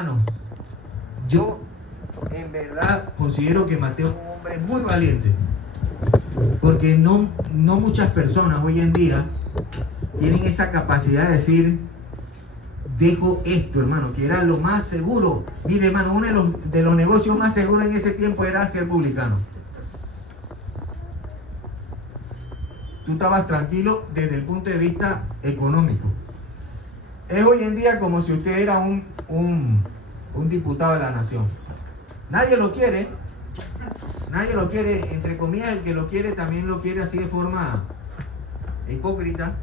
hermano, yo en verdad considero que Mateo es un hombre muy valiente, porque no muchas personas hoy en día tienen esa capacidad de decir, dejo esto, hermano, que era lo más seguro. Mire, hermano, uno de los negocios más seguros en ese tiempo era ser publicano. Tú estabas tranquilo desde el punto de vista económico. Es hoy en día como si usted era un diputado de la nación. Nadie lo quiere, entre comillas. El que lo quiere también lo quiere así de forma hipócrita,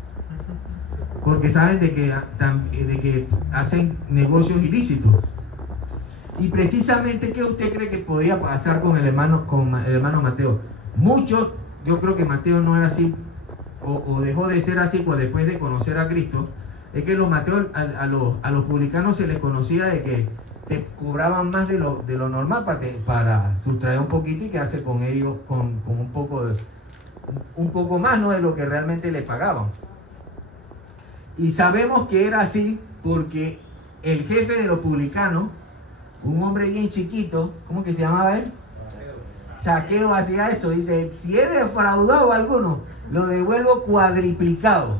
porque saben de que hacen negocios ilícitos. Y precisamente, ¿qué usted cree que podía pasar con el hermano Mateo? Mucho, yo creo que Mateo no era así, o dejó de ser así pues después de conocer a Cristo. Es que los Mateos, a los publicanos se les conocía de que te cobraban más de lo normal para sustraer un poquito y quedarse con ellos con un poco más, ¿no?, de lo que realmente le pagaban. Y sabemos que era así porque el jefe de los publicanos, un hombre bien chiquito, ¿cómo que se llamaba él? Zaqueo, hacía eso. Dice, si he defraudado a alguno, lo devuelvo cuadriplicado.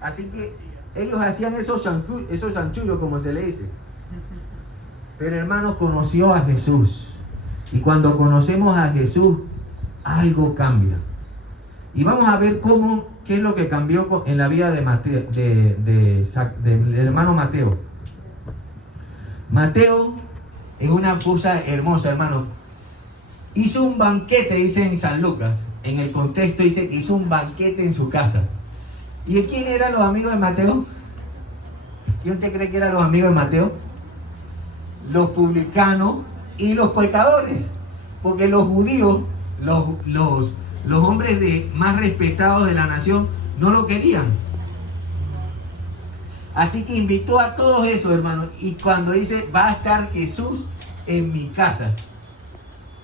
Así que ellos hacían esos chanchullos, como se le dice. Pero hermano, conoció a Jesús. Y cuando conocemos a Jesús, algo cambia. Y vamos a ver qué es lo que cambió en la vida de Mateo, del hermano Mateo. Mateo es una cosa hermosa, hermano. Hizo un banquete, dice en San Lucas. En el contexto dice que hizo un banquete en su casa. ¿Y quién eran los amigos de Mateo? ¿Quién usted cree que eran los amigos de Mateo? Los publicanos y los pecadores. Porque los judíos, los hombres más respetados de la nación, no lo querían. Así que invitó a todos esos, hermanos. Y cuando dice, va a estar Jesús en mi casa.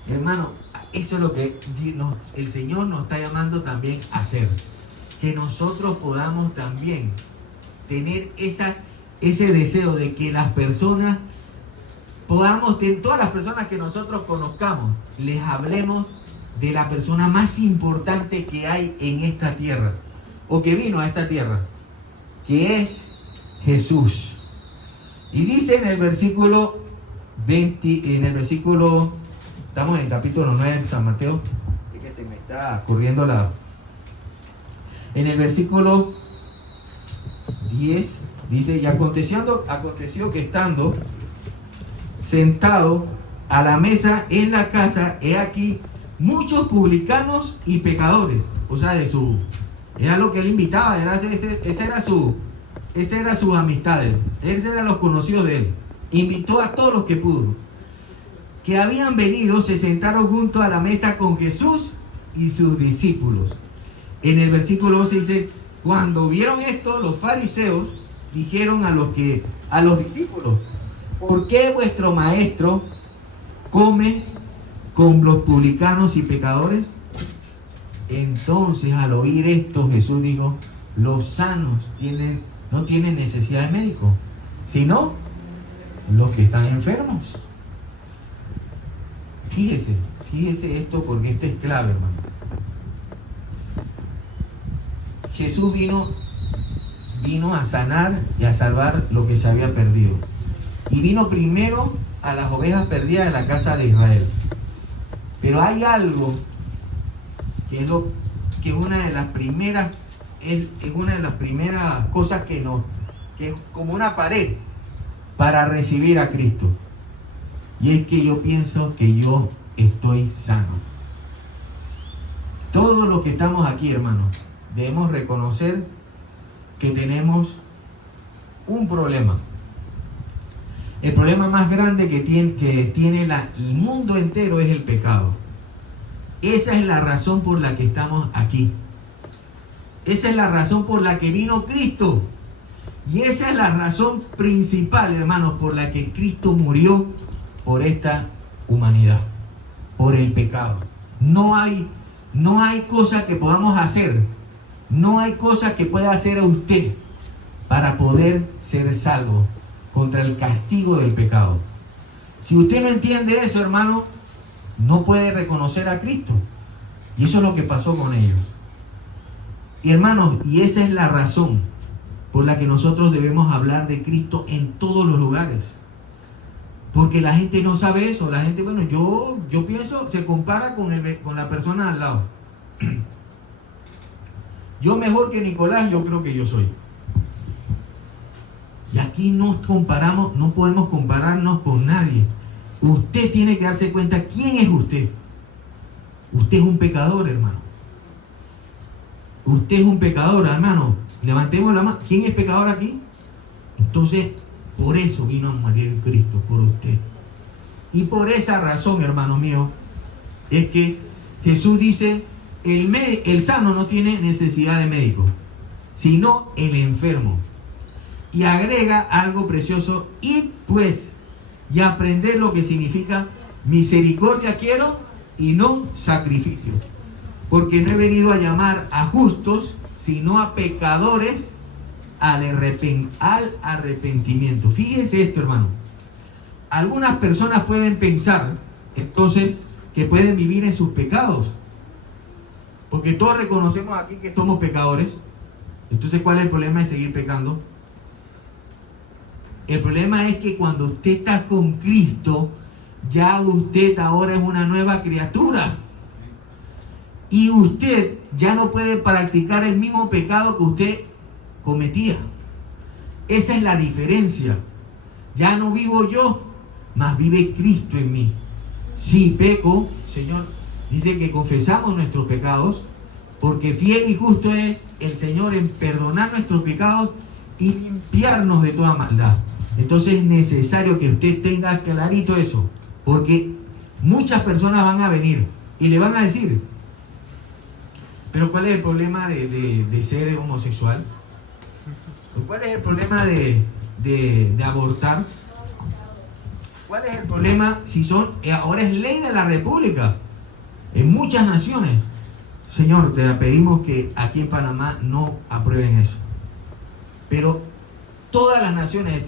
Hermano, eso es lo que el Señor nos está llamando también a hacer. Que nosotros podamos también tener ese deseo de que las personas podamos, todas las personas que nosotros conozcamos, les hablemos de la persona más importante que hay en esta tierra, o que vino a esta tierra, que es Jesús. Y dice en el versículo 20, estamos en el capítulo 9 de San Mateo, es que se me está corriendo en el versículo 10, dice, y aconteció que estando sentado a la mesa en la casa, he aquí muchos publicanos y pecadores. O sea, era lo que él invitaba, ese era sus amistades, esos eran los conocidos de él. Invitó a todos los que pudo, que habían venido, se sentaron junto a la mesa con Jesús y sus discípulos. En el versículo 11 dice, cuando vieron esto, los fariseos dijeron a los discípulos, ¿por qué vuestro maestro come con los publicanos y pecadores? Entonces, al oír esto, Jesús dijo, los sanos no tienen necesidad de médico, sino los que están enfermos. Fíjese esto, porque esto es clave, hermano. Jesús vino a sanar y a salvar lo que se había perdido. Y vino primero a las ovejas perdidas de la casa de Israel. Pero hay algo que es una de las primeras cosas que es como una pared para recibir a Cristo. Y es que yo pienso que yo estoy sano. Todos los que estamos aquí, hermanos, debemos reconocer que tenemos un problema. El problema más grande que tiene el mundo entero es el pecado. Esa es la razón por la que estamos aquí. Esa es la razón por la que vino Cristo. Y esa es la razón principal, hermanos, por la que Cristo murió por esta humanidad, por el pecado. No hay cosa que podamos hacer, no hay cosa que pueda hacer a usted para poder ser salvo contra el castigo del pecado. Si usted no entiende eso, hermano, no puede reconocer a Cristo. Y eso es lo que pasó con ellos. Y hermanos, y esa es la razón por la que nosotros debemos hablar de Cristo en todos los lugares. Porque la gente no sabe eso. La gente, bueno, yo pienso, se compara con la persona al lado. Yo mejor que Nicolás, yo creo que yo soy. Y aquí no podemos compararnos con nadie. Usted tiene que darse cuenta quién es usted. Usted es un pecador, hermano. Usted es un pecador, hermano. Levantemos la mano. ¿Quién es pecador aquí? Entonces, por eso vino a morir Cristo, por usted. Y por esa razón, hermano mío, es que Jesús dice, el sano no tiene necesidad de médico, sino el enfermo. Y agrega algo precioso, y pues, y aprender lo que significa misericordia quiero y no sacrificio. Porque no he venido a llamar a justos, sino a pecadores al arrepentimiento. Fíjese esto, hermano. Algunas personas pueden pensar, entonces, que pueden vivir en sus pecados. Porque todos reconocemos aquí que somos pecadores. Entonces, ¿cuál es el problema de seguir pecando? El problema es que cuando usted está con Cristo, ya usted ahora es una nueva criatura. Y usted ya no puede practicar el mismo pecado que usted cometía. Esa es la diferencia. Ya no vivo yo, mas vive Cristo en mí. Si peco, Señor, dice que confesamos nuestros pecados, porque fiel y justo es el Señor en perdonar nuestros pecados y limpiarnos de toda maldad. Entonces es necesario que usted tenga clarito eso, porque muchas personas van a venir y le van a decir, pero ¿cuál es el problema de ser homosexual? ¿Cuál es el problema de abortar? ¿Cuál es el problema si ahora es ley de la República en muchas naciones? Señor, te pedimos que aquí en Panamá no aprueben eso. Pero todas las naciones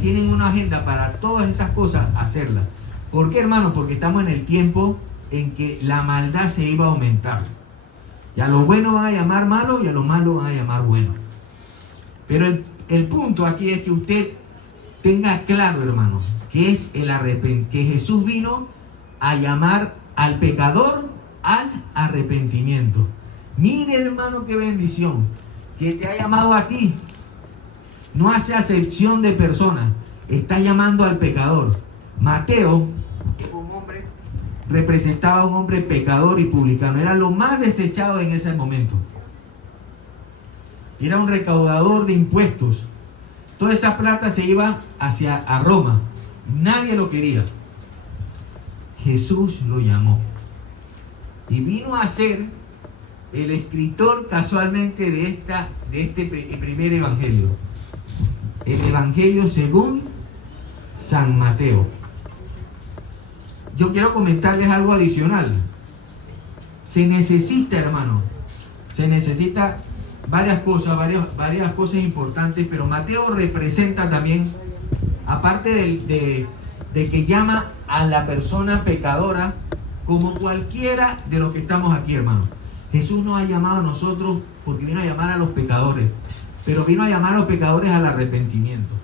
tienen una agenda para todas esas cosas hacerlas. ¿Por qué, hermano? Porque estamos en el tiempo en que la maldad se iba a aumentar. Y a lo bueno van a llamar malo y a lo malo van a llamar bueno. Pero el punto aquí es que usted tenga claro, hermano, que es que Jesús vino a llamar al pecador al arrepentimiento. Mire, hermano, qué bendición que te ha llamado a ti. No hace acepción de personas, está llamando al pecador. Mateo, representaba a un hombre pecador y publicano, era lo más desechado en ese momento. Era un recaudador de impuestos. Toda esa plata se iba a Roma. Nadie lo quería. Jesús lo llamó. Y vino a ser el escritor casualmente de este primer evangelio. El evangelio según San Mateo. Yo quiero comentarles algo adicional. Se necesita, hermano, varias cosas importantes, pero Mateo representa también, aparte de que llama a la persona pecadora, como cualquiera de los que estamos aquí, hermano. Jesús nos ha llamado a nosotros porque vino a llamar a los pecadores, pero vino a llamar a los pecadores al arrepentimiento.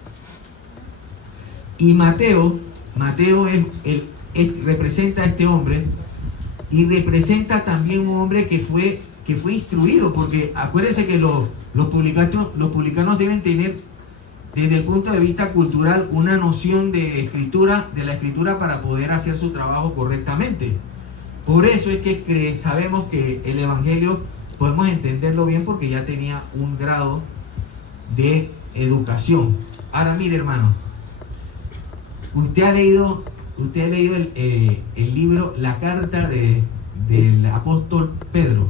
Y Mateo representa a este hombre, y representa también un hombre que fue instruido, porque acuérdense que los publicanos deben tener, desde el punto de vista cultural, una noción de la escritura para poder hacer su trabajo correctamente. Por eso es que sabemos que el evangelio podemos entenderlo bien, porque ya tenía un grado de educación. Ahora mire, hermano, usted ha leído el libro, la carta del apóstol Pedro.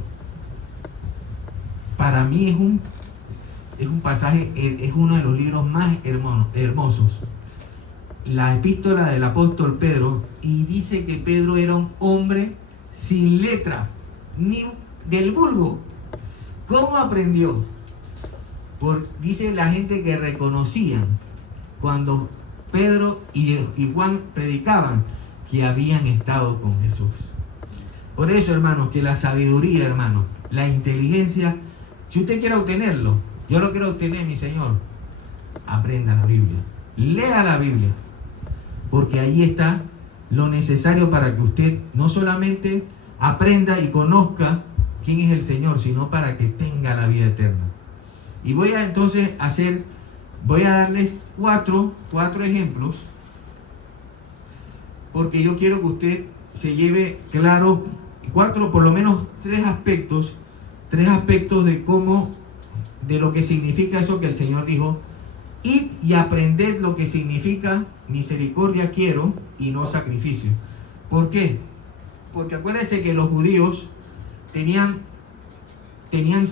Para mí es un pasaje, es uno de los libros más hermosos. La epístola del apóstol Pedro, y dice que Pedro era un hombre sin letra, ni del vulgo. ¿Cómo aprendió? Dice la gente que reconocían cuando Pedro y Juan predicaban que habían estado con Jesús. Por eso, hermanos, que la sabiduría, hermanos, la inteligencia, si usted quiere obtenerlo, yo lo quiero obtener, mi Señor, aprenda la Biblia, lea la Biblia, porque ahí está lo necesario para que usted no solamente aprenda y conozca quién es el Señor, sino para que tenga la vida eterna. Y voy a entonces voy a darles cuatro ejemplos, porque yo quiero que usted se lleve claro por lo menos tres aspectos de cómo, de lo que significa eso que el Señor dijo: id y aprended lo que significa misericordia quiero y no sacrificio. ¿Por qué? Porque acuérdense que los judíos tenían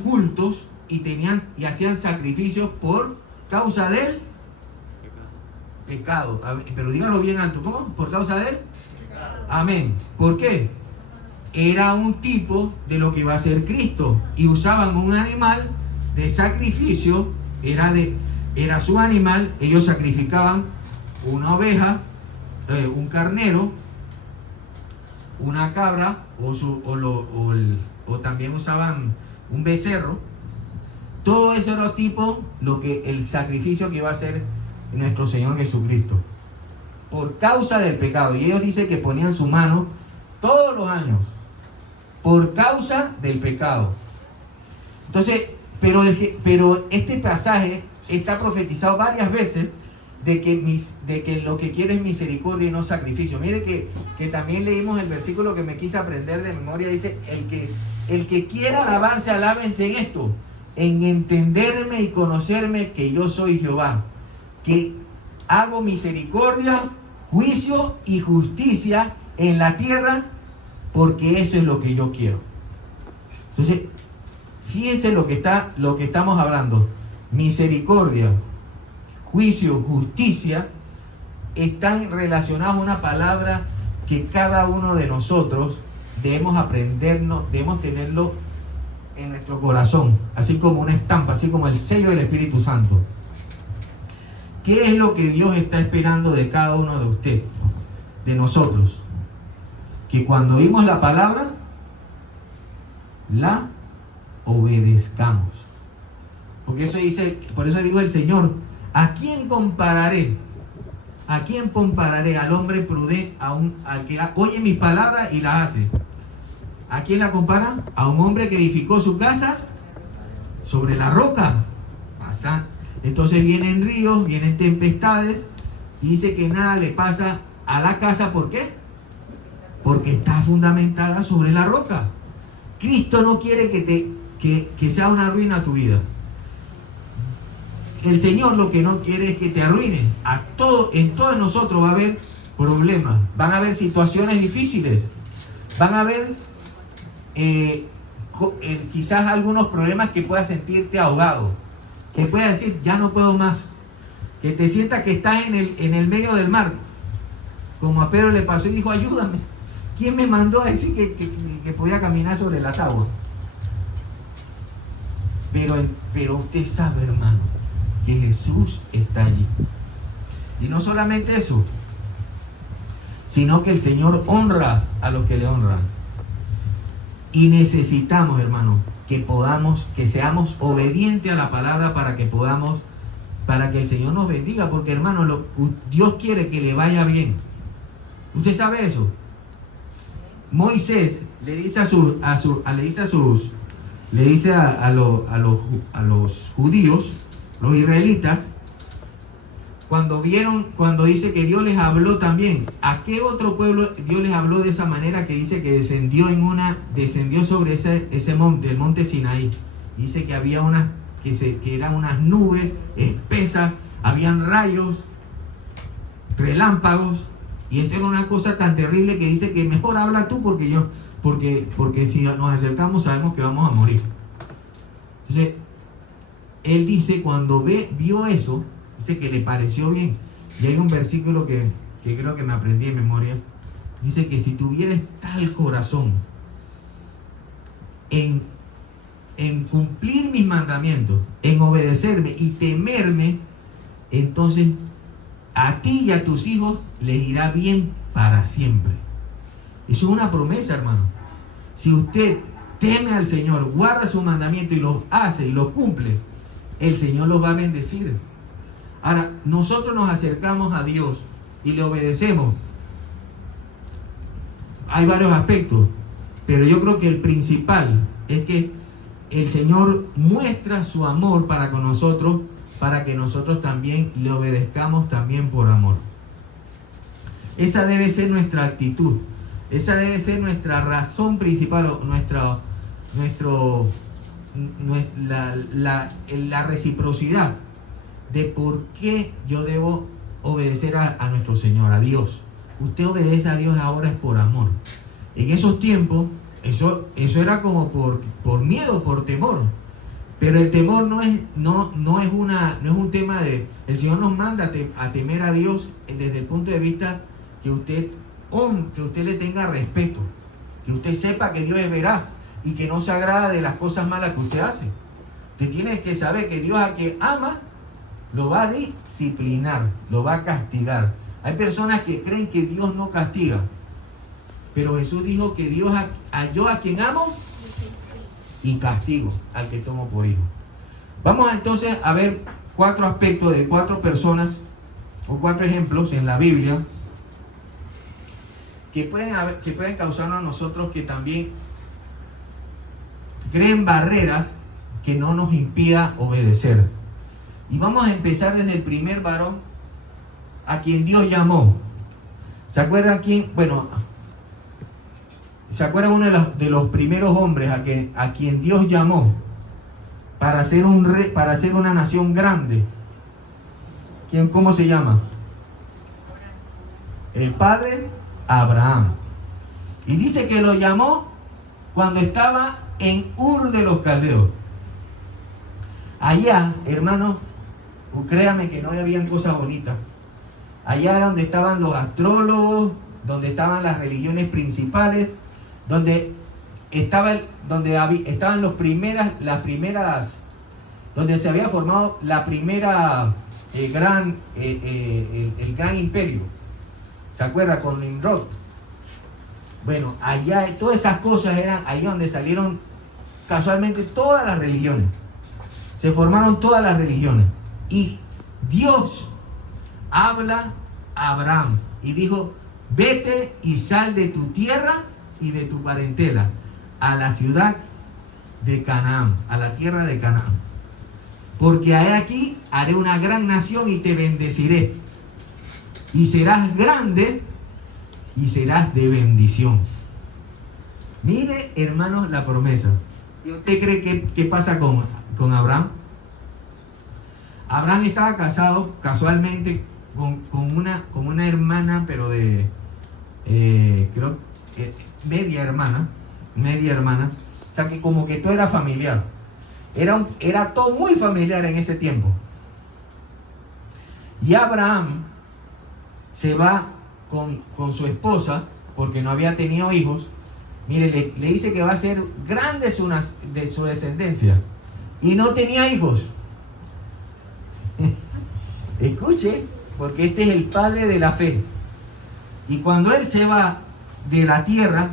cultos y hacían sacrificios por causa del pecado. Pero dígalo bien alto, ¿cómo? Por causa del pecado. Amén. ¿Por qué? Era un tipo de lo que iba a ser Cristo, y usaban un animal de sacrificio, era su animal. Ellos sacrificaban una oveja, un carnero, una cabra, o también usaban un becerro. Todo eso era tipo el sacrificio que iba a hacer nuestro Señor Jesucristo por causa del pecado. Y ellos dicen que ponían su mano todos los años por causa del pecado. Entonces, pero este pasaje está profetizado varias veces de que lo que quiere es misericordia y no sacrificio. Mire que también leímos el versículo que me quise aprender de memoria. Dice: el que quiera alabarse, alábense en esto, en entenderme y conocerme que yo soy Jehová, que hago misericordia, juicio y justicia en la tierra, porque eso es lo que yo quiero. Entonces, fíjense lo que estamos hablando. Misericordia, juicio, justicia están relacionados a una palabra que cada uno de nosotros debemos aprendernos, debemos tenerlo en nuestro corazón, así como una estampa, así como el sello del Espíritu Santo. ¿Qué es lo que Dios está esperando de cada uno de ustedes, de nosotros? Que cuando oímos la palabra, la obedezcamos. Porque eso dice, por eso dijo el Señor: ¿a quién compararé? ¿A quién compararé? Al hombre prudente, al que oye mis palabras y las hace. ¿A quién la compara? A un hombre que edificó su casa sobre la roca. Entonces vienen ríos, vienen tempestades, y dice que nada le pasa a la casa. ¿Por qué? Porque está fundamentada sobre la roca. Cristo no quiere que sea una ruina tu vida. El Señor lo que no quiere es que te arruine. En todos nosotros va a haber problemas, van a haber situaciones difíciles, van a haber quizás algunos problemas que puedas sentirte ahogado, que puedas decir: ya no puedo más, que te sientas que estás en el medio del mar, como a Pedro le pasó y dijo: ayúdame. ¿Quién me mandó a decir que podía caminar sobre las aguas? Pero usted sabe, hermano, que Jesús está allí. Y no solamente eso, sino que el Señor honra a los que le honran. Y necesitamos, hermano, que seamos obedientes a la palabra para que el Señor nos bendiga, porque, hermano, Dios quiere que le vaya bien. ¿Usted sabe eso? Moisés le dice a los judíos, los israelitas, cuando dice que Dios les habló también, ¿a qué otro pueblo Dios les habló de esa manera? Que dice que descendió sobre ese monte, el monte Sinaí. Dice que había que eran unas nubes espesas, habían rayos, relámpagos, y eso era una cosa tan terrible que dice que mejor habla tú, porque si nos acercamos sabemos que vamos a morir. Entonces, él dice, cuando vio eso, dice que le pareció bien. Y hay un versículo que creo que me aprendí de memoria. Dice que si tuvieres tal corazón en cumplir mis mandamientos, en obedecerme y temerme, entonces a ti y a tus hijos les irá bien para siempre. Eso es una promesa, hermano. Si usted teme al Señor, guarda sus mandamientos y los hace y los cumple, el Señor los va a bendecir. Ahora, nosotros nos acercamos a Dios y le obedecemos. Hay varios aspectos, pero yo creo que el principal es que el Señor muestra su amor para con nosotros, para que nosotros también le obedezcamos también por amor. Esa debe ser nuestra actitud. Esa debe ser nuestra razón principal, o la reciprocidad de por qué yo debo obedecer a nuestro Señor, a Dios. Usted obedece a Dios ahora es por amor. En esos tiempos, eso era como por miedo, por temor. Pero el temor no es un tema de... El Señor nos manda a temer a Dios desde el punto de vista que usted le tenga respeto, que usted sepa que Dios es veraz y que no se agrada de las cosas malas que usted hace. Usted tiene que saber que Dios a quien ama lo va a disciplinar, lo va a castigar. Hay personas que creen que Dios no castiga, pero Jesús dijo que yo a quien amo y castigo al que tomo por hijo. Vamos entonces a ver 4 aspectos de 4 personas o 4 ejemplos en la Biblia que pueden causarnos a nosotros que también creen barreras que no nos impida obedecer. Y vamos a empezar desde el primer varón a quien Dios llamó. ¿Se acuerdan quién? Bueno, ¿se acuerdan uno de los primeros hombres a quien Dios llamó para ser un rey, para ser una nación grande? ¿Cómo se llama? El padre Abraham. Y dice que lo llamó cuando estaba en Ur de los Caldeos. Allá, hermanos, créanme que no habían cosas bonitas. Allá era donde estaban los astrólogos, donde estaban las religiones principales, donde estaban las primeras, donde se había formado la primera el gran imperio. ¿Se acuerda? Con Nimrod. Bueno, allá todas esas cosas eran ahí donde salieron casualmente todas las religiones. Se formaron todas las religiones. Y Dios habla a Abraham y dijo: vete y sal de tu tierra y de tu parentela a la ciudad de Canaán, a la tierra de Canaán. Porque aquí haré una gran nación y te bendeciré. Y serás grande y serás de bendición. Mire, hermanos, la promesa. ¿Y usted cree que pasa con Abraham? Abraham estaba casado casualmente con una hermana, pero de creo que media hermana. O sea que como que todo era familiar. Era todo muy familiar en ese tiempo. Y Abraham se va con su esposa porque no había tenido hijos. Mire, le dice que va a ser grande de su descendencia. Y no tenía hijos. Escuche, porque este es el padre de la fe. Y cuando él se va de la tierra,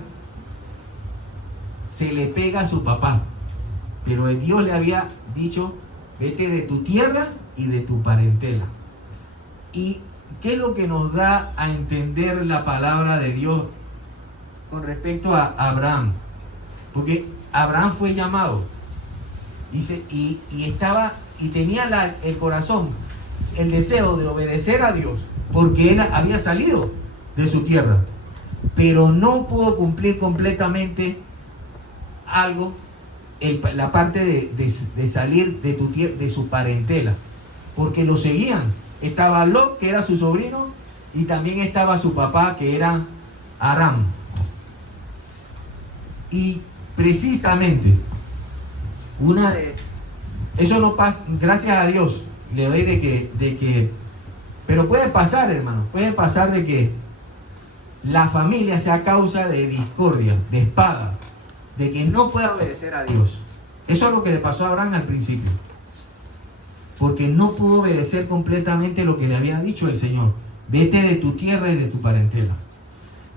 se le pega a su papá. Pero Dios le había dicho: vete de tu tierra y de tu parentela. ¿Y qué es lo que nos da a entender la palabra de Dios con respecto a Abraham? Porque Abraham fue llamado y tenía el corazón, el deseo de obedecer a Dios, porque él había salido de su tierra, pero no pudo cumplir completamente algo, la parte de salir de su parentela, porque lo seguían. Estaba Lot, que era su sobrino, y también estaba su papá, que era Aram. Y precisamente eso no pasa, gracias a Dios le doy de que pero puede pasar, hermano, puede pasar de que la familia sea causa de discordia, de espada, de que no pueda obedecer a Dios. Eso es lo que le pasó a Abraham al principio. porque no pudo obedecer completamente lo que le había dicho el Señor. Vete de tu tierra y de tu parentela.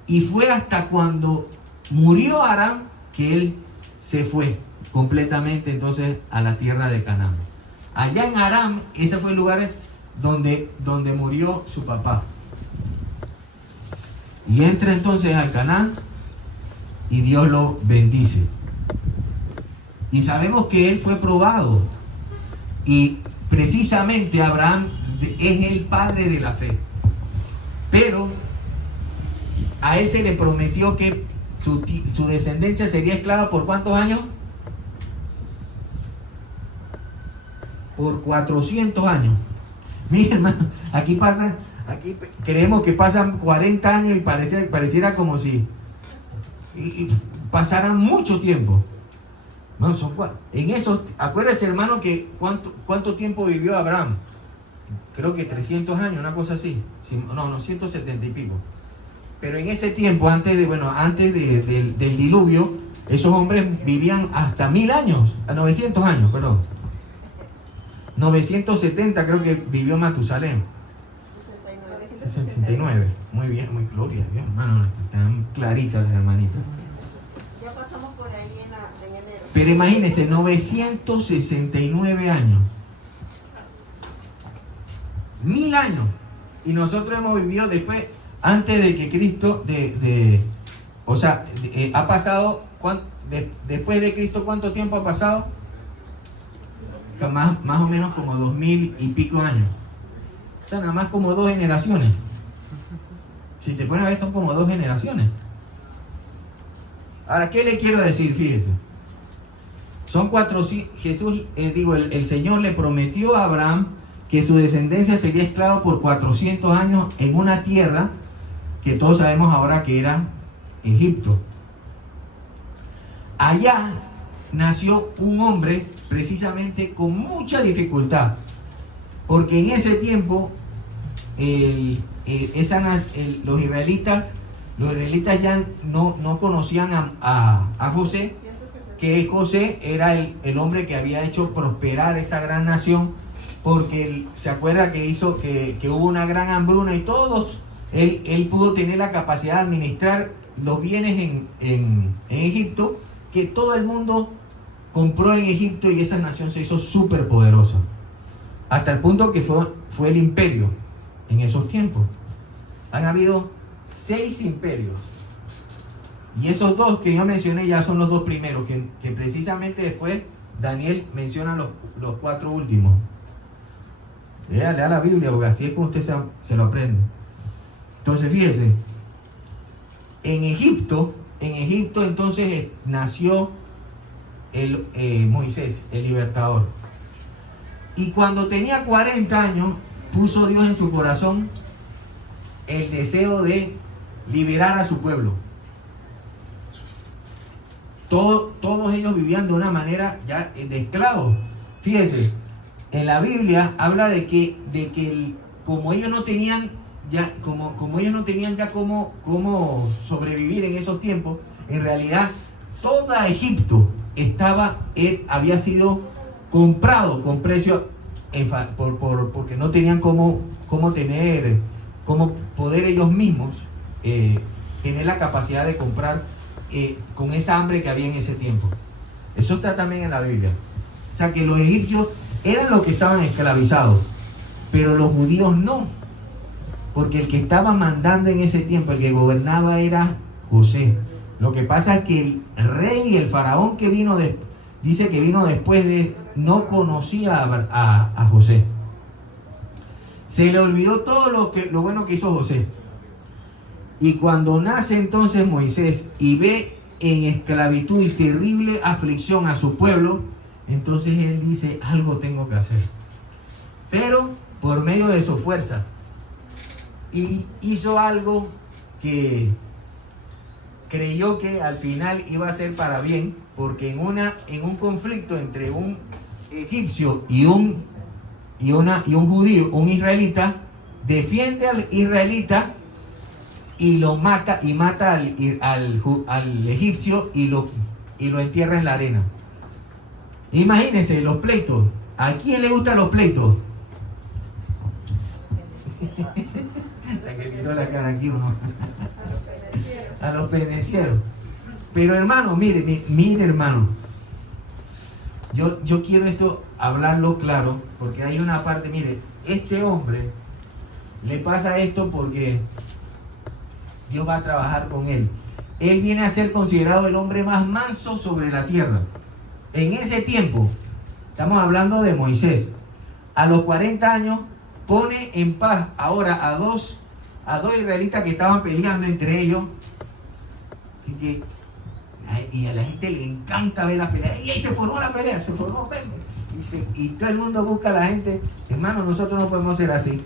Y fue hasta cuando murió Aram que él se fue completamente entonces a la tierra de Canaán. Allá en Aram, ese fue el lugar donde murió su papá. Y entra entonces a Canaán y Dios lo bendice. Y sabemos que él fue probado. Y precisamente Abraham es el padre de la fe. Pero a él se le prometió que su descendencia sería esclava ¿por cuántos años? Por 400 años. Mira, hermano, aquí creemos que pasan 40 años y pareciera como si y pasaran mucho tiempo. No, en eso, acuérdese, hermano, que ¿cuánto tiempo vivió Abraham? Creo que 300 años, una cosa así. No, 170 y pico. Pero en ese tiempo, antes del diluvio, esos hombres vivían hasta 1000 años, a 900 años, perdón. 970 creo que vivió Matusalén. 69. Muy bien, muy gloria a Dios, hermano. Están claritas las hermanitas. Ya pasamos por ahí en enero. Pero imagínense, 969 años. 1000 años. Y nosotros hemos vivido después, antes de que Cristo, ha pasado, después de Cristo, ¿cuánto tiempo ha pasado? Más o menos como 2000 y pico años. O sea, nada más como 2 generaciones. Si te pones a ver, son como 2 generaciones. Ahora, ¿qué le quiero decir? Fíjese. Son 400. Jesús, el Señor le prometió a Abraham que su descendencia sería esclavo por 400 años en una tierra que todos sabemos ahora que era Egipto. Allá nació un hombre precisamente con mucha dificultad, porque en ese tiempo los israelitas ya no conocían a José, que José era el hombre que había hecho prosperar esa gran nación, porque se acuerda que hubo una gran hambruna y él pudo tener la capacidad de administrar los bienes en Egipto, que todo el mundo compró en Egipto y esa nación se hizo súper poderosa. Hasta el punto que fue el imperio en esos tiempos. Han habido 6 imperios. Y esos 2 que yo mencioné ya son los 2 primeros, que precisamente después Daniel menciona los 4 últimos. Lea la Biblia, porque así es como usted se lo aprende. Entonces, fíjese, en Egipto entonces nació Moisés, el libertador. Y cuando tenía 40 años, puso Dios en su corazón el deseo de liberar a su pueblo. Todos ellos vivían de una manera ya de esclavos. Fíjese, en la Biblia habla de que como ellos no tenían ya cómo sobrevivir en esos tiempos, en realidad toda Egipto había sido comprado con precio porque no tenían cómo poder ellos mismos tener la capacidad de comprar con esa hambre que había en ese tiempo. Eso está también en la Biblia. O sea que los egipcios eran los que estaban esclavizados, pero los judíos no, porque el que estaba mandando en ese tiempo, el que gobernaba, era José. Lo que pasa es que el rey, el faraón que vino dice que vino después no conocía a José. Se le olvidó todo lo bueno que hizo José. Y cuando nace entonces Moisés y ve en esclavitud y terrible aflicción a su pueblo, entonces él dice, algo tengo que hacer. Pero por medio de su fuerza. Y hizo algo que creyó que al final iba a ser para bien, porque en un conflicto entre un egipcio y un judío, un israelita, defiende al israelita y lo mata, al egipcio y lo entierra en la arena. Imagínense los pleitos. ¿A quién le gustan los pleitos? Hasta que miró la cara aquí uno. A los pendencieros. Pero hermano, mire hermano. Yo quiero esto hablarlo claro, porque hay una parte, mire, este hombre le pasa esto porque Dios va a trabajar con él. Él viene a ser considerado el hombre más manso sobre la tierra. En ese tiempo, estamos hablando de Moisés, a los 40 años pone en paz ahora a dos israelitas que estaban peleando entre ellos, y a la gente le encanta ver la pelea, y ahí se formó la pelea, y todo el mundo busca a la gente. Hermano, nosotros no podemos ser así.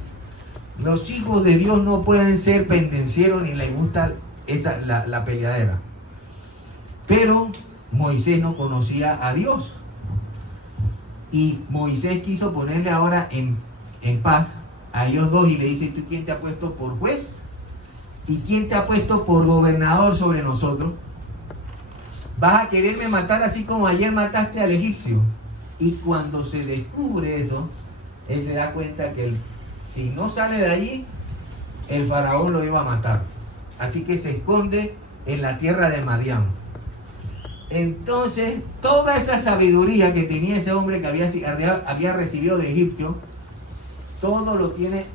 Los hijos de Dios no pueden ser pendencieros ni les gusta la peleadera. Pero Moisés no conocía a Dios, y Moisés quiso ponerle ahora en paz a ellos dos, y le dice: ¿tú quién te ha puesto por juez? ¿Y quién te ha puesto por gobernador sobre nosotros? Vas a quererme matar así como ayer mataste al egipcio. Y cuando se descubre eso, él se da cuenta que si no sale de allí, el faraón lo iba a matar. Así que se esconde en la tierra de Madián. Entonces, toda esa sabiduría que tenía ese hombre que había recibido de Egipto, todo lo tiene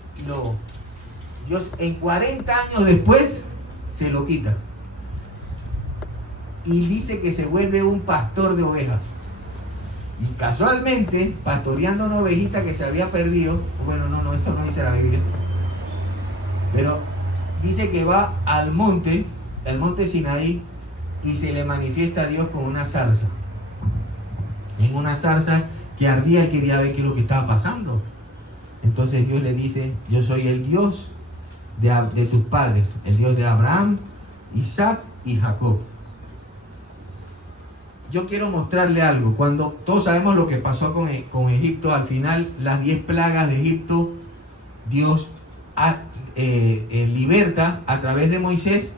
Dios en 40 años después se lo quita. Y dice que se vuelve un pastor de ovejas. Y casualmente, pastoreando una ovejita que se había perdido, bueno, no, esto no dice la Biblia, pero dice que va al monte, el monte Sinaí, y se le manifiesta a Dios con una zarza. En una zarza que ardía, él quería ver qué es lo que estaba pasando. Entonces Dios le dice: yo soy el Dios de tus padres, el Dios de Abraham, Isaac y Jacob. Yo quiero mostrarle algo. Cuando todos sabemos lo que pasó con Egipto, al final las 10 plagas de Egipto, Dios liberta a través de Moisés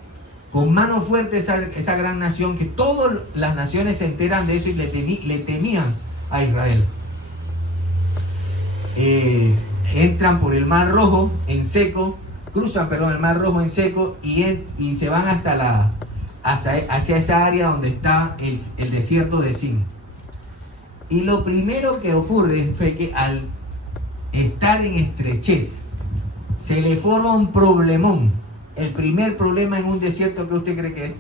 con mano fuerte esa gran nación, que todas las naciones se enteran de eso y le temían a Israel. Entran por el Mar Rojo en seco, cruzan el Mar Rojo en seco, y se van hacia esa área donde está el desierto de Sin. Y lo primero que ocurre fue que al estar en estrechez se le forma un problemón. El primer problema en un desierto, ¿qué usted cree que es?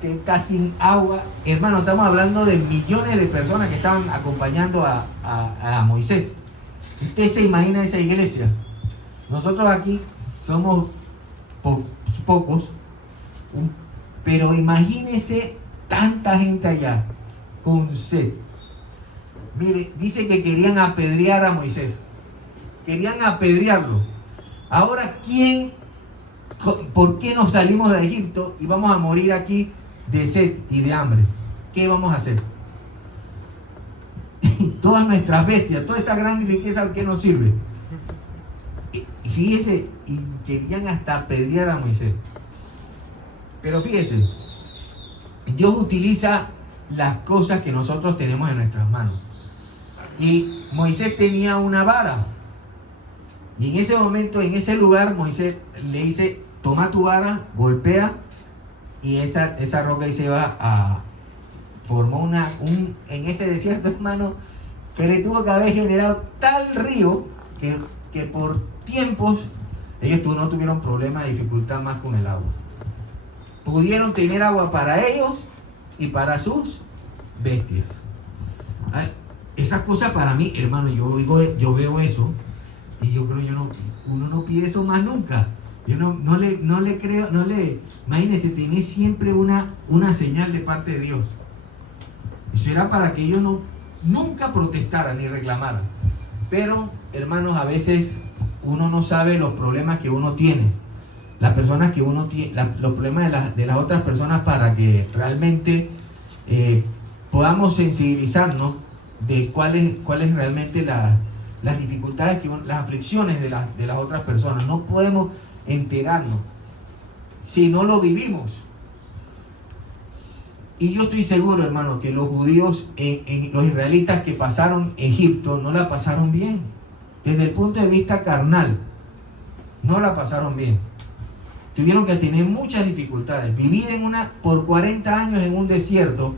Que está sin agua. Hermano, estamos hablando de millones de personas que estaban acompañando a Moisés. Usted se imagina esa iglesia. Nosotros aquí somos pocos, pero imagínese tanta gente allá con sed. Mire, dice que querían apedrear a Moisés, querían apedrearlo. Ahora, ¿por qué nos salimos de Egipto y vamos a morir aquí de sed y de hambre? ¿Qué vamos a hacer? Todas nuestras bestias, toda esa gran riqueza, ¿qué nos sirve? Fíjese, y querían hasta apedrear a Moisés. Pero fíjese, Dios utiliza las cosas que nosotros tenemos en nuestras manos. Y Moisés tenía una vara. Y en ese momento, en ese lugar, Moisés le dice: toma tu vara, golpea, y esa roca ahí se va a... Formó en ese desierto, hermano, que le tuvo que haber generado tal río que por tiempos ellos no tuvieron problema de dificultad más con el agua. Pudieron tener agua para ellos y para sus bestias. Esa cosa para mí, hermano, yo veo eso y yo creo, uno no pide eso más nunca. Yo no le creo, imagínense, tener siempre una señal de parte de Dios. Eso era para que ellos nunca protestaran ni reclamaran. Pero, hermanos, a veces uno no sabe los problemas que uno tiene, las personas que uno tiene, los problemas de las otras personas, para que realmente podamos sensibilizarnos de cuáles realmente las dificultades, las aflicciones de las otras personas. No podemos enterarnos si no lo vivimos. Y yo estoy seguro, hermano, que los judíos, los israelitas que pasaron Egipto, no la pasaron bien. Desde el punto de vista carnal, no la pasaron bien. Tuvieron que tener muchas dificultades. Vivir por 40 años en un desierto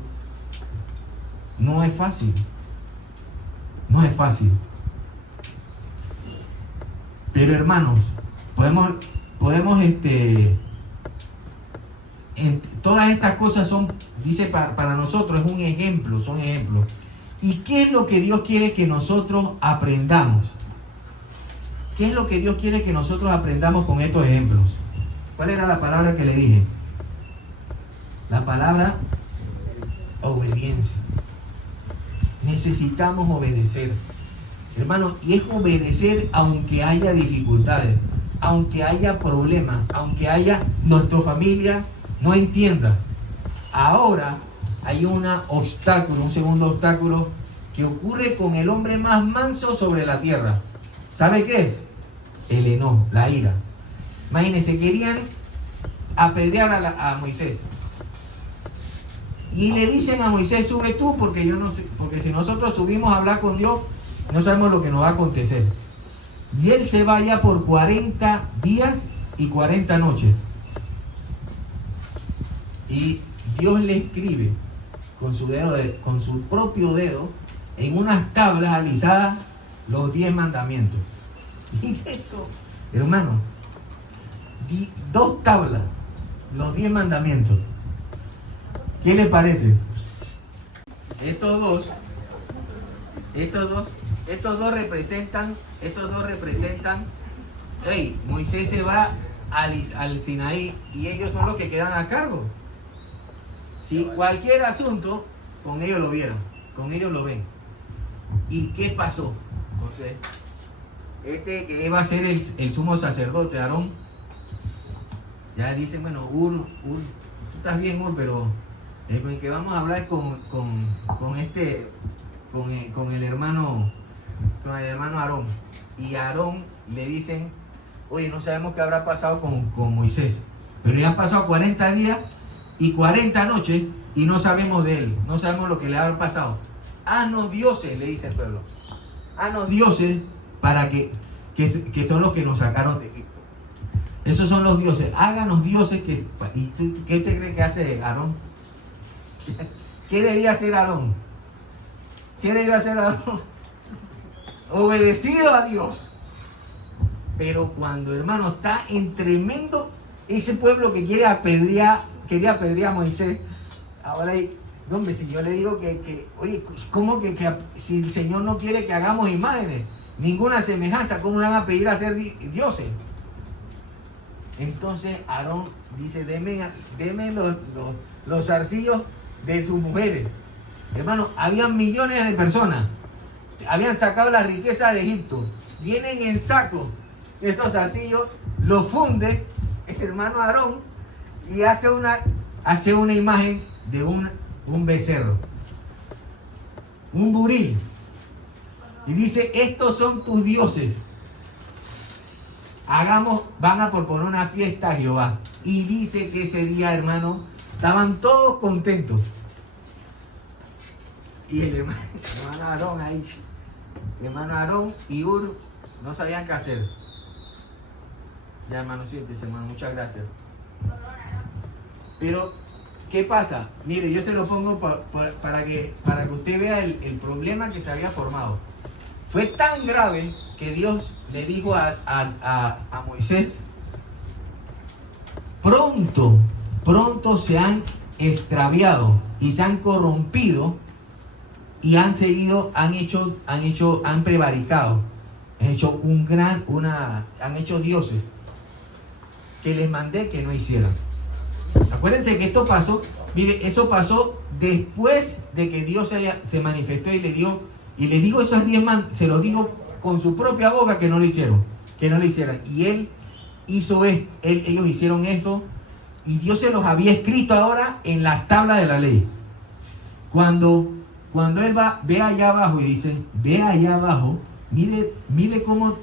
no es fácil. No es fácil. Pero hermanos, podemos todas estas cosas son, dice, para nosotros es un ejemplo, son ejemplos. ¿Y qué es lo que Dios quiere que nosotros aprendamos? ¿Qué es lo que Dios quiere que nosotros aprendamos con estos ejemplos? ¿Cuál era la palabra que le dije? La palabra obediencia. Necesitamos obedecer, hermanos, y es obedecer aunque haya dificultades, aunque haya problemas, aunque nuestra familia no entienda. Ahora hay un segundo obstáculo que ocurre con el hombre más manso sobre la tierra. ¿Sabe qué es? El enojo, la ira. Imagínense, querían apedrear a Moisés. Y le dicen a Moisés, sube tú, porque si nosotros subimos a hablar con Dios, no sabemos lo que nos va a acontecer. Y él se vaya por 40 días y 40 noches. Y Dios le escribe con su propio dedo en unas tablas alisadas los 10 mandamientos. Y eso, hermano, 2 tablas, los 10 mandamientos. ¿Qué le parece? Estos dos representan, hey, Moisés se va al Sinaí y ellos son los que quedan a cargo. Si cualquier asunto, con ellos lo vieron, con ellos lo ven. ¿Y qué pasó? Entonces, que iba a ser el sumo sacerdote, Aarón, ya dicen, bueno, Ur, tú estás bien, Ur, pero con el que vamos a hablar con el hermano Aarón. Y a Aarón le dicen, oye, no sabemos qué habrá pasado con Moisés, pero ya han pasado 40 días y 40 noches y no sabemos de él, no sabemos lo que le habrá pasado. Haznos dioses, le dice el pueblo. Haznos dioses para que son los que nos sacaron de Egipto. Esos son los dioses. Háganos dioses ¿y tú qué te crees que hace Aarón? ¿Qué debía hacer Aarón? ¿Qué debía hacer Aarón? Obedecido a Dios. Pero cuando, hermano, está en tremendo ese pueblo que quería apedrear a Moisés, ahora hombre, si yo le digo oye, ¿cómo que si el Señor no quiere que hagamos imágenes, ninguna semejanza, cómo van a pedir a ser dioses? Entonces Aarón dice, deme los zarcillos de sus mujeres. Hermano, habían millones de personas, habían sacado la riqueza de Egipto, vienen en saco estos zarcillos, los funde el hermano Aarón y hace una imagen de un becerro, un buril, y dice, estos son tus dioses, van a proponer una fiesta a Jehová. Y dice que ese día, hermano, estaban todos contentos. Y el hermano Aarón y Ur no sabían qué hacer. Ya, hermano, siéntese, hermano, muchas gracias. Pero, ¿qué pasa? Mire, yo se lo pongo para que usted vea el problema que se había formado. Fue tan grave que Dios le dijo a Moisés, pronto se han extraviado y se han corrompido y han prevaricado, han hecho dioses que les mandé que no hicieran. Acuérdense que esto pasó, mire, eso pasó después de que Dios se manifestó y le dijo esos 10 se los dijo con su propia boca que no lo hicieran. Y él hizo ellos hicieron eso y Dios se los había escrito ahora en las tablas de la ley. Cuando él ve allá abajo y dice, ve allá abajo, mire cómo,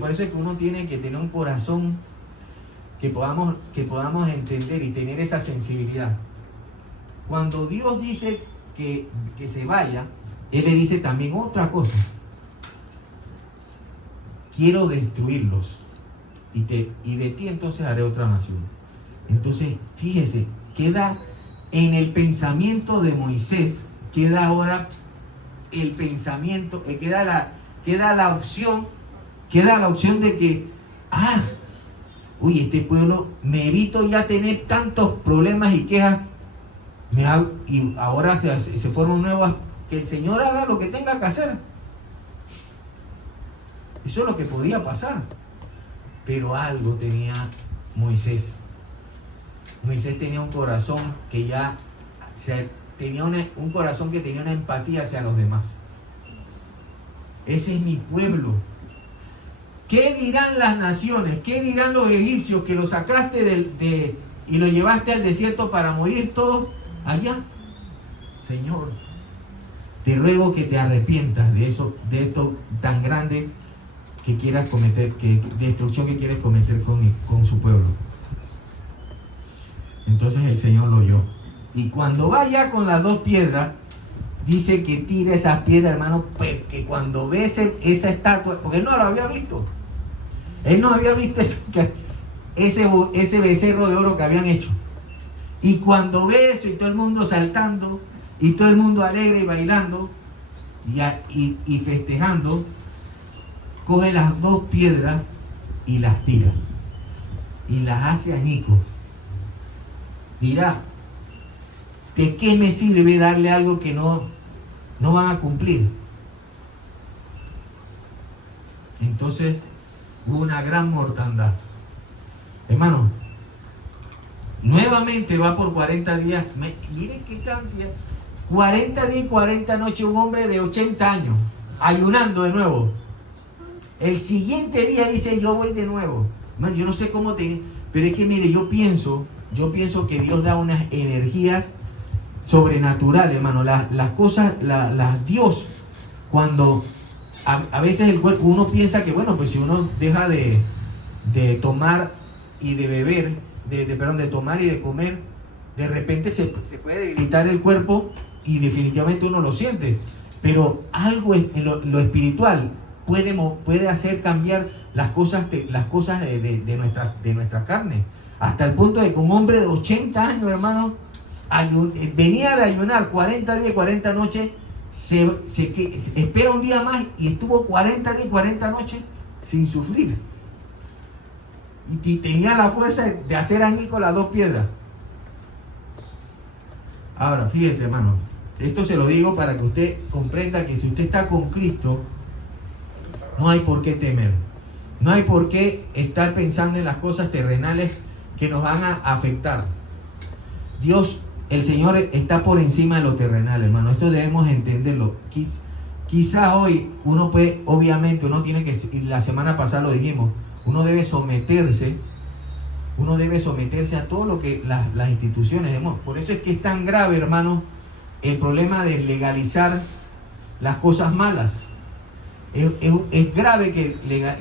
por eso es que uno tiene que tener un corazón que podamos entender y tener esa sensibilidad. cuando Dios dice que se vaya, Él le dice también otra cosa. Quiero destruirlos y de ti entonces haré otra nación. Entonces, fíjese, queda en el pensamiento de Moisés, queda ahora el pensamiento, queda la opción de que, uy, este pueblo, me evito ya tener tantos problemas y quejas, y ahora se forma un nuevo, que el Señor haga lo que tenga que hacer. Eso es lo que podía pasar. Pero algo tenía Moisés. Moisés tenía un corazón que ya tenía un corazón que tenía una empatía hacia los demás. Ese es mi pueblo. ¿Qué dirán las naciones? ¿Qué dirán los egipcios que lo sacaste y lo llevaste al desierto para morir todos allá? Señor, te ruego que te arrepientas de esto tan grande que quieras cometer, destrucción que quieres cometer con su pueblo. Entonces el Señor lo oyó. Y cuando vaya con las dos piedras, dice que tira esas piedras, hermano, que cuando ve esa estatua, porque él no lo había visto. Él no había visto ese becerro de oro que habían hecho. Y cuando ve eso y todo el mundo saltando, y todo el mundo alegre y bailando, y festejando, coge las dos piedras y las tira. Y las hace añicos. Dirá, ¿de qué me sirve darle algo que no van a cumplir? Entonces hubo una gran mortandad. Hermano, nuevamente va por 40 días. Miren qué cantidad. 40 días y 40 noches un hombre de 80 años, ayunando de nuevo. El siguiente día dice, yo voy de nuevo. Man, yo no sé cómo pero es que mire, yo pienso que Dios da unas energías sobrenaturales, hermano. Las cosas, Dios, cuando a veces el cuerpo, uno piensa que, bueno, pues si uno deja de tomar y de beber, de tomar y de comer, de repente se puede debilitar el cuerpo y definitivamente uno lo siente. Pero algo en lo espiritual puede hacer cambiar las cosas de nuestra carne, hasta el punto de que un hombre de 80 años, hermano, venía de ayunar 40 días y 40 noches, espera un día más y estuvo 40 días y 40 noches sin sufrir, y tenía la fuerza de hacer añicos las dos piedras. Ahora, fíjese, hermano, esto se lo digo para que usted comprenda que si usted está con Cristo, no hay por qué temer. No hay por qué estar pensando en las cosas terrenales que nos van a afectar. Dios, el Señor, está por encima de lo terrenal, hermano. Esto debemos entenderlo. Quizá hoy uno puede, obviamente, uno tiene que, y la semana pasada lo dijimos, uno debe someterse a todo lo que las instituciones, por eso es que es tan grave, hermano, el problema de legalizar las cosas malas. Es grave que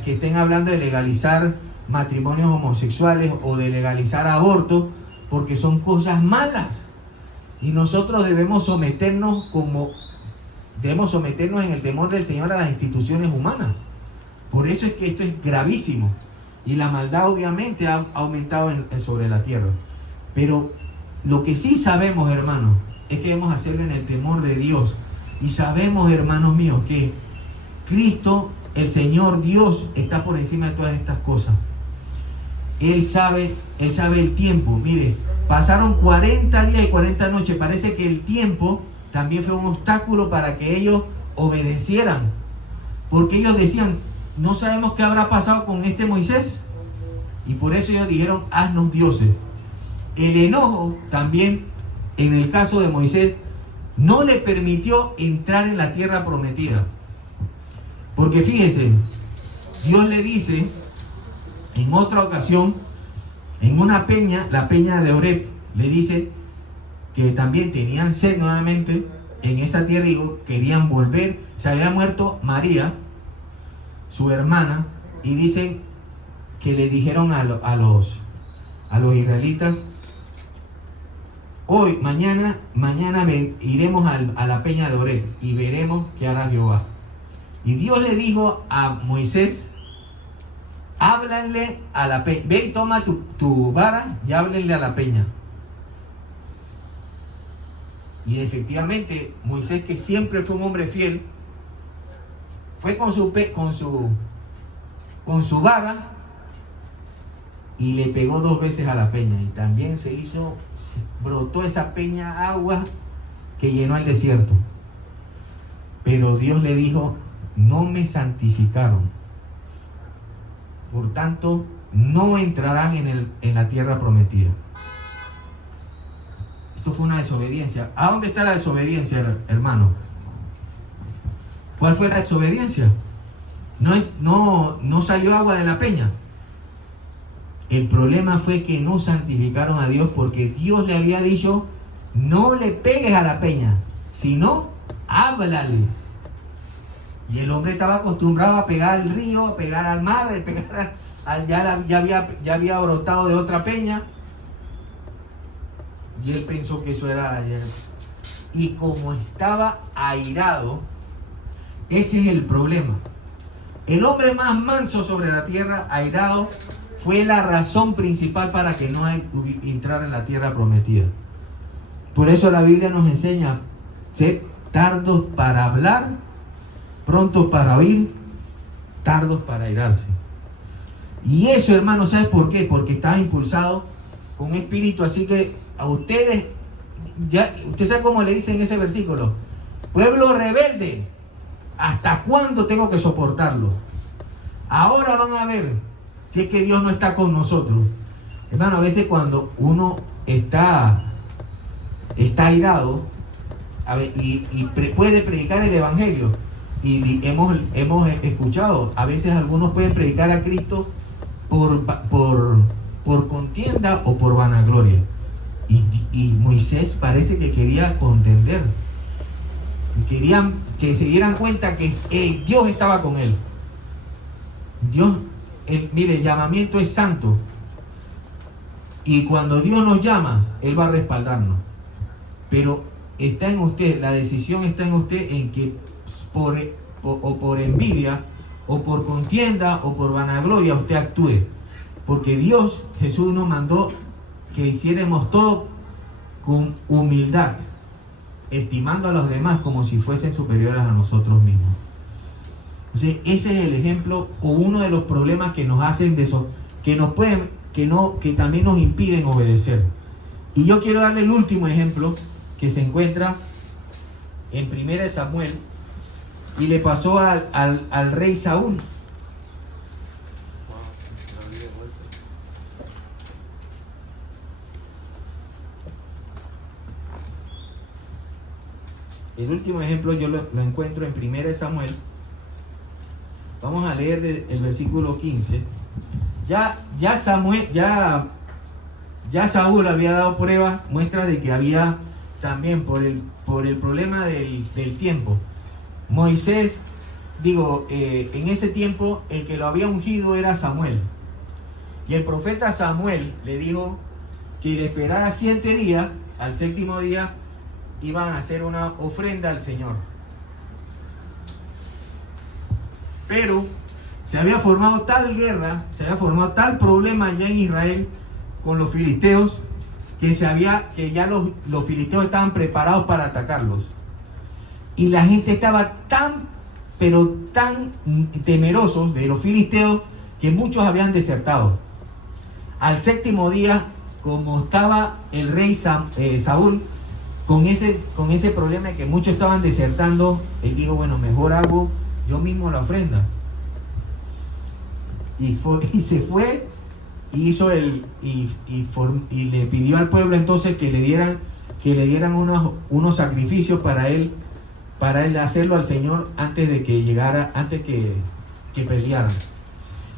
estén hablando de legalizar matrimonios homosexuales o de legalizar aborto, porque son cosas malas. Y nosotros debemos someternos en el temor del Señor a las instituciones humanas. Por eso es que esto es gravísimo. Y la maldad obviamente ha aumentado sobre la tierra. Pero lo que sí sabemos, hermanos, es que debemos hacerlo en el temor de Dios. Y sabemos, hermanos míos, que Cristo, el Señor Dios, está por encima de todas estas cosas. Él sabe el tiempo. Mire, pasaron 40 días y 40 noches. Parece que el tiempo también fue un obstáculo para que ellos obedecieran. Porque ellos decían, no sabemos qué habrá pasado con este Moisés. Y por eso ellos dijeron, haznos dioses. El enojo también, en el caso de Moisés, no le permitió entrar en la tierra prometida. Porque fíjese, Dios le dice en otra ocasión, en una peña, la peña de Oreb, le dice que también tenían sed nuevamente en esa tierra y querían volver. Se había muerto María, su hermana, y dicen que le dijeron a los israelitas, mañana iremos a la peña de Oreb y veremos qué hará Jehová. Y Dios le dijo a Moisés, háblanle a la peña, ve y toma tu vara y háblenle a la peña. Y efectivamente Moisés, que siempre fue un hombre fiel, fue con su vara y le pegó 2 veces a la peña, y también brotó esa peña agua que llenó el desierto. Pero Dios le dijo, no me santificaron, por tanto no entrarán en la tierra prometida. Esto fue una desobediencia. ¿A dónde está la desobediencia, hermano? ¿Cuál fue la desobediencia? No salió agua de la peña. El problema fue que no santificaron a Dios, porque Dios le había dicho, no le pegues a la peña, sino háblale. Y el hombre estaba acostumbrado a pegar al río, a pegar al mar, a pegar ya había brotado de otra peña. Y él pensó que eso era... Y como estaba airado, ese es el problema. El hombre más manso sobre la tierra, airado, fue la razón principal para que no entrara en la tierra prometida. Por eso la Biblia nos enseña, ser tardos para hablar, prontos para oír, tardos para airarse. Y eso, hermano, ¿sabes por qué? Porque estaba impulsado con un espíritu así que a ustedes, usted sabe cómo le dicen en ese versículo, pueblo rebelde, ¿hasta cuándo tengo que soportarlo? Ahora van a ver si es que Dios no está con nosotros. Hermano, a veces cuando uno está airado puede predicar el evangelio, y hemos escuchado, a veces algunos pueden predicar a Cristo por contienda o por vanagloria. Y Moisés parece que quería contender. Querían que se dieran cuenta que Dios estaba con él. Mire, el llamamiento es santo. Y cuando Dios nos llama, Él va a respaldarnos. Pero está en usted, la decisión está en usted, en que por envidia, o por contienda, o por vanagloria, usted actúe. Porque Dios, Jesús, nos mandó que hiciéramos todo con humildad, estimando a los demás como si fuesen superiores a nosotros mismos. Entonces, ese es el ejemplo, o uno de los problemas que nos hacen de eso, que también nos impiden obedecer. Y yo quiero darle el último ejemplo, que se encuentra en 1 Samuel, y le pasó al rey Saúl. El último ejemplo yo lo encuentro en 1 Samuel. Vamos a leer el versículo 15. Ya Saúl había dado pruebas, muestras de que había también por el problema del tiempo. Moisés, en ese tiempo el que lo había ungido era Samuel. Y el profeta Samuel le dijo que le esperara 7 días, al 7º día iban a hacer una ofrenda al Señor. Pero se había formado tal guerra, se había formado tal problema allá en Israel con los filisteos, que ya los filisteos estaban preparados para atacarlos. Y la gente estaba tan temerosos de los filisteos que muchos habían desertado. Al 7º día, como estaba el rey Saúl con ese problema de que muchos estaban desertando, él dijo, bueno, mejor hago yo mismo la ofrenda. Y se fue y hizo y le pidió al pueblo entonces que le dieran unos sacrificios para él hacerlo al Señor antes que pelearan.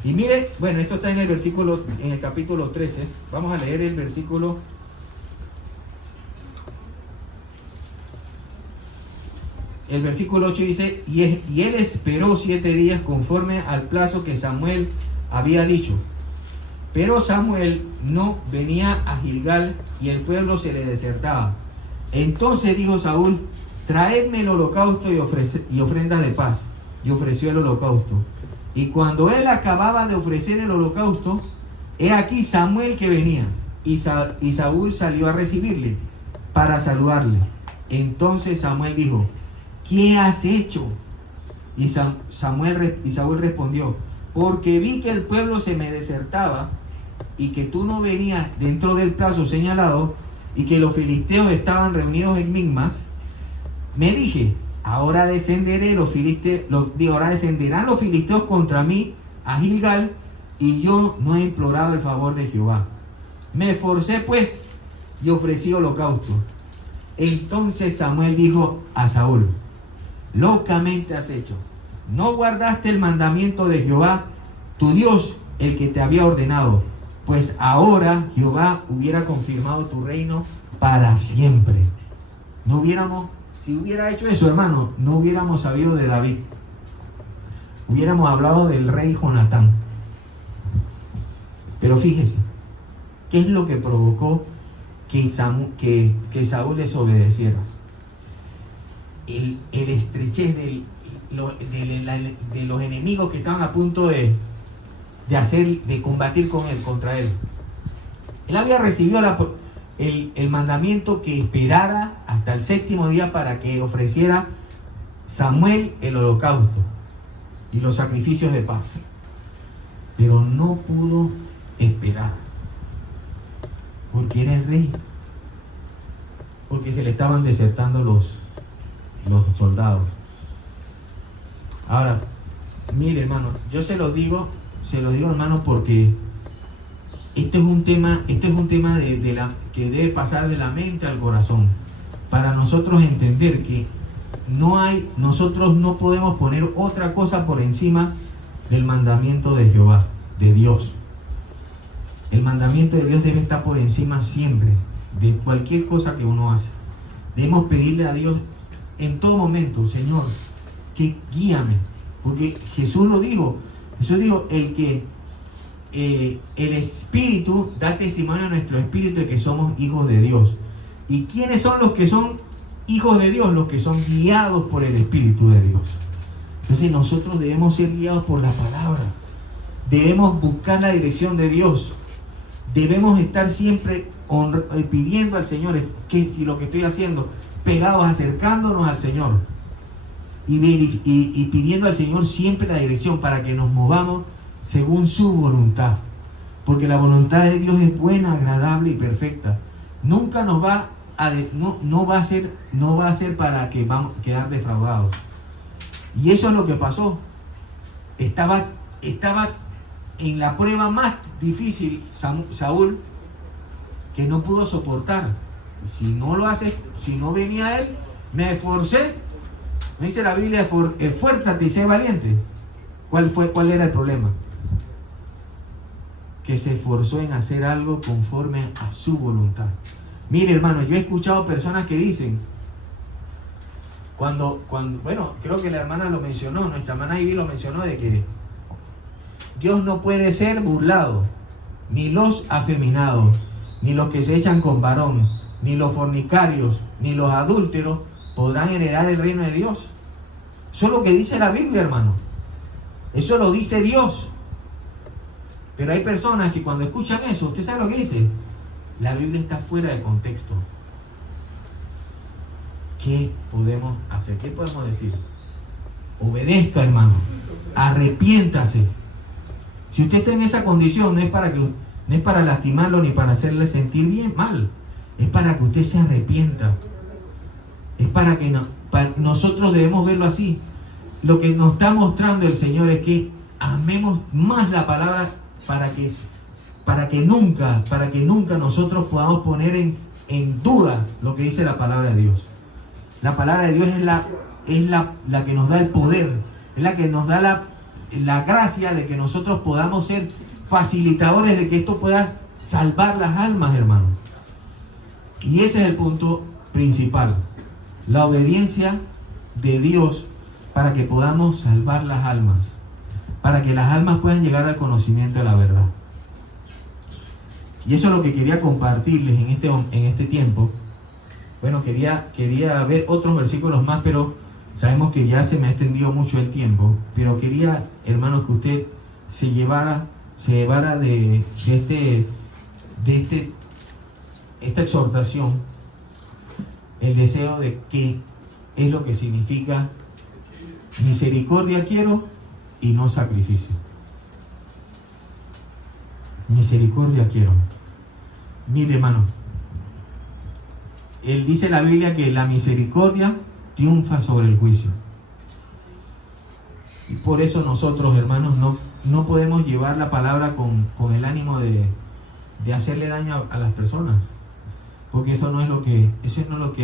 Y mire, bueno, esto está en el capítulo 13. Vamos a leer el versículo. El versículo 8 dice, y él esperó 7 días conforme al plazo que Samuel había dicho. Pero Samuel no venía a Gilgal y el pueblo se le desertaba. Entonces dijo Saúl: traedme el holocausto y ofrendas de paz. Y ofreció el holocausto. Y cuando él acababa de ofrecer el holocausto, he aquí Samuel que venía. Y Saúl salió a recibirle para saludarle. Entonces Samuel dijo: ¿qué has hecho? Y Saúl respondió: porque vi que el pueblo se me desertaba y que tú no venías dentro del plazo señalado y que los filisteos estaban reunidos en Migmas, me dije: ahora descenderán los filisteos contra mí a Gilgal, y yo no he implorado el favor de Jehová. Me esforcé pues y ofrecí holocausto. Entonces Samuel dijo a Saúl: locamente has hecho. No guardaste el mandamiento de Jehová, tu Dios, el que te había ordenado. Pues ahora Jehová hubiera confirmado tu reino para siempre. Si hubiera hecho eso, hermano, no hubiéramos sabido de David. Hubiéramos hablado del rey Jonatán. Pero fíjese, ¿qué es lo que provocó que Saúl desobedeciera? El estrechez de los enemigos que estaban a punto de combatir contra él. Él había recibido el mandamiento que esperara hasta el séptimo día para que ofreciera Samuel el holocausto y los sacrificios de paz. Pero no pudo esperar, porque era el rey, porque se le estaban desertando los soldados. Ahora, mire, hermano, yo se lo digo hermano, porque este es un tema que debe pasar de la mente al corazón, para nosotros entender que nosotros no podemos poner otra cosa por encima del mandamiento de Jehová, de Dios. El mandamiento de Dios debe estar por encima siempre de cualquier cosa que uno hace. Debemos pedirle a Dios en todo momento: Señor, que guíame, porque Jesús dijo, el Espíritu da testimonio a nuestro espíritu de que somos hijos de Dios. ¿Y quiénes son los que son hijos de Dios? Los que son guiados por el Espíritu de Dios. Entonces nosotros debemos ser guiados por la palabra, debemos buscar la dirección de Dios, debemos estar siempre pidiendo al Señor, que si lo que estoy haciendo, pegados, acercándonos al Señor y pidiendo al Señor siempre la dirección para que nos movamos según su voluntad, porque la voluntad de Dios es buena, agradable y perfecta. Nunca nos va a no va a ser para que vamos a quedar defraudados. Y eso es lo que pasó. Estaba en la prueba más difícil Saúl, que no pudo soportar. Si no venía él, me esforcé. ¿No dice la Biblia: esfuérzate y sé valiente? ¿Cuál era el problema? Que se esforzó en hacer algo conforme a su voluntad. Mire, hermano, yo he escuchado personas que dicen, bueno, creo que la hermana lo mencionó, nuestra hermana Ivy lo mencionó, de que Dios no puede ser burlado, ni los afeminados, ni los que se echan con varón, ni los fornicarios, ni los adúlteros podrán heredar el reino de Dios. Eso es lo que dice la Biblia, hermano. Eso lo dice Dios. Pero hay personas que cuando escuchan eso, ¿usted sabe lo que dice? La Biblia está fuera de contexto. ¿Qué podemos hacer? ¿Qué podemos decir? Obedezca, hermano. Arrepiéntase. Si usted está en esa condición, no es para lastimarlo ni para hacerle sentir bien mal. Es para que usted se arrepienta. Es para que nosotros debemos verlo así. Lo que nos está mostrando el Señor es que amemos más la palabra para que nunca nosotros podamos poner en duda lo que dice la palabra de Dios. La palabra de Dios es la que nos da el poder, es la que nos da la gracia de que nosotros podamos ser facilitadores de que esto pueda salvar las almas, hermano. Y ese es el punto principal, la obediencia de Dios para que podamos salvar las almas, para que las almas puedan llegar al conocimiento de la verdad. Y eso es lo que quería compartirles en este tiempo. Bueno, quería ver otros versículos más, pero sabemos que ya se me ha extendido mucho el tiempo. Pero quería, hermanos, que usted se llevara de esta exhortación el deseo de qué es lo que significa misericordia quiero y no sacrificio. Misericordia quiero. Mire, hermano, él dice en la Biblia que la misericordia triunfa sobre el juicio. Y por eso nosotros, hermanos, no podemos llevar la palabra con el ánimo de hacerle daño a las personas. Porque eso no es lo que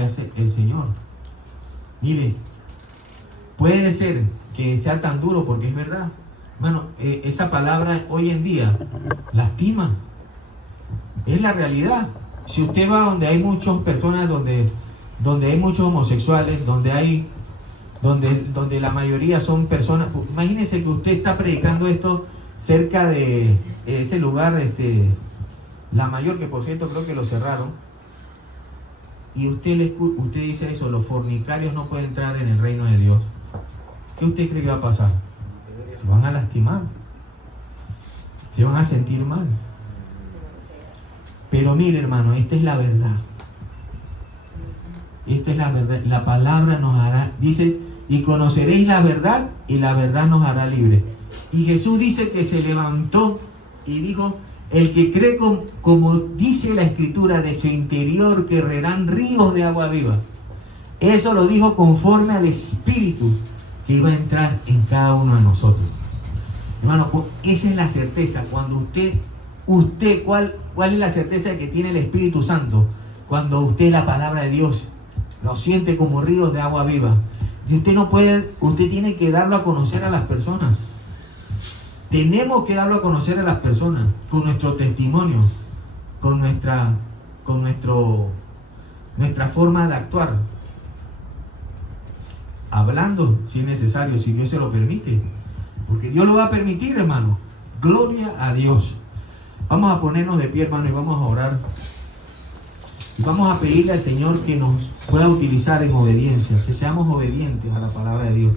hace el Señor. Mire, puede ser que sea tan duro porque es verdad. Hermano, esa palabra hoy en día lastima. Es la realidad. Si usted va donde hay muchas personas, donde hay muchos homosexuales, donde la mayoría son personas, imagínese que usted está predicando esto cerca de este lugar, La Mayor, que por cierto creo que lo cerraron, y usted dice eso, los fornicarios no pueden entrar en el reino de Dios. ¿Qué usted cree que va a pasar? Se van a lastimar, se van a sentir mal. Pero mire, hermano, esta es la verdad. Esta es la verdad. La palabra nos hará, dice, y conoceréis la verdad, y la verdad nos hará libre. Y Jesús dice que se levantó y dijo, el que cree como dice la Escritura, de su interior correrán ríos de agua viva. Eso lo dijo conforme al Espíritu que iba a entrar en cada uno de nosotros. Hermano, esa es la certeza. Cuando ¿cuál es la certeza que tiene el Espíritu Santo? Cuando usted la palabra de Dios lo siente como ríos de agua viva. Y usted tiene que darlo a conocer a las personas. Tenemos que darlo a conocer a las personas con nuestro testimonio, con nuestra forma de actuar. Hablando, si es necesario, si Dios se lo permite. Porque Dios lo va a permitir, hermano. Gloria a Dios. Vamos a ponernos de pie, hermano, y vamos a orar. Y vamos a pedirle al Señor que nos pueda utilizar en obediencia, que seamos obedientes a la palabra de Dios.